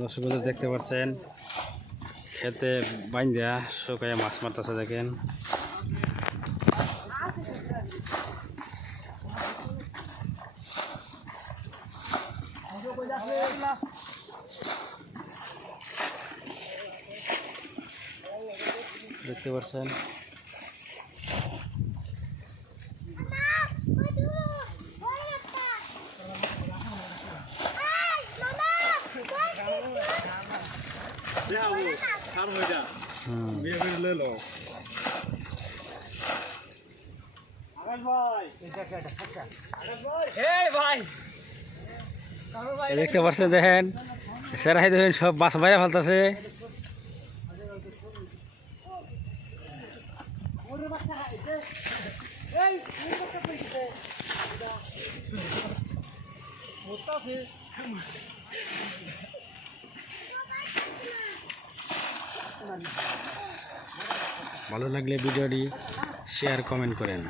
দর্শক দেখতে পাচ্ছেন খেতে বাইন্দা শুকায় মাছ মারতেছে দেখেন। দেখতে পাচ্ছেন দেখতে পাচ্ছেন দেখেন। সেরাই দেখেন সব মাছ বাইরে ফেলতেছে। ভালো লাগলে ভিডিওটি শেয়ার কমেন্ট করেন।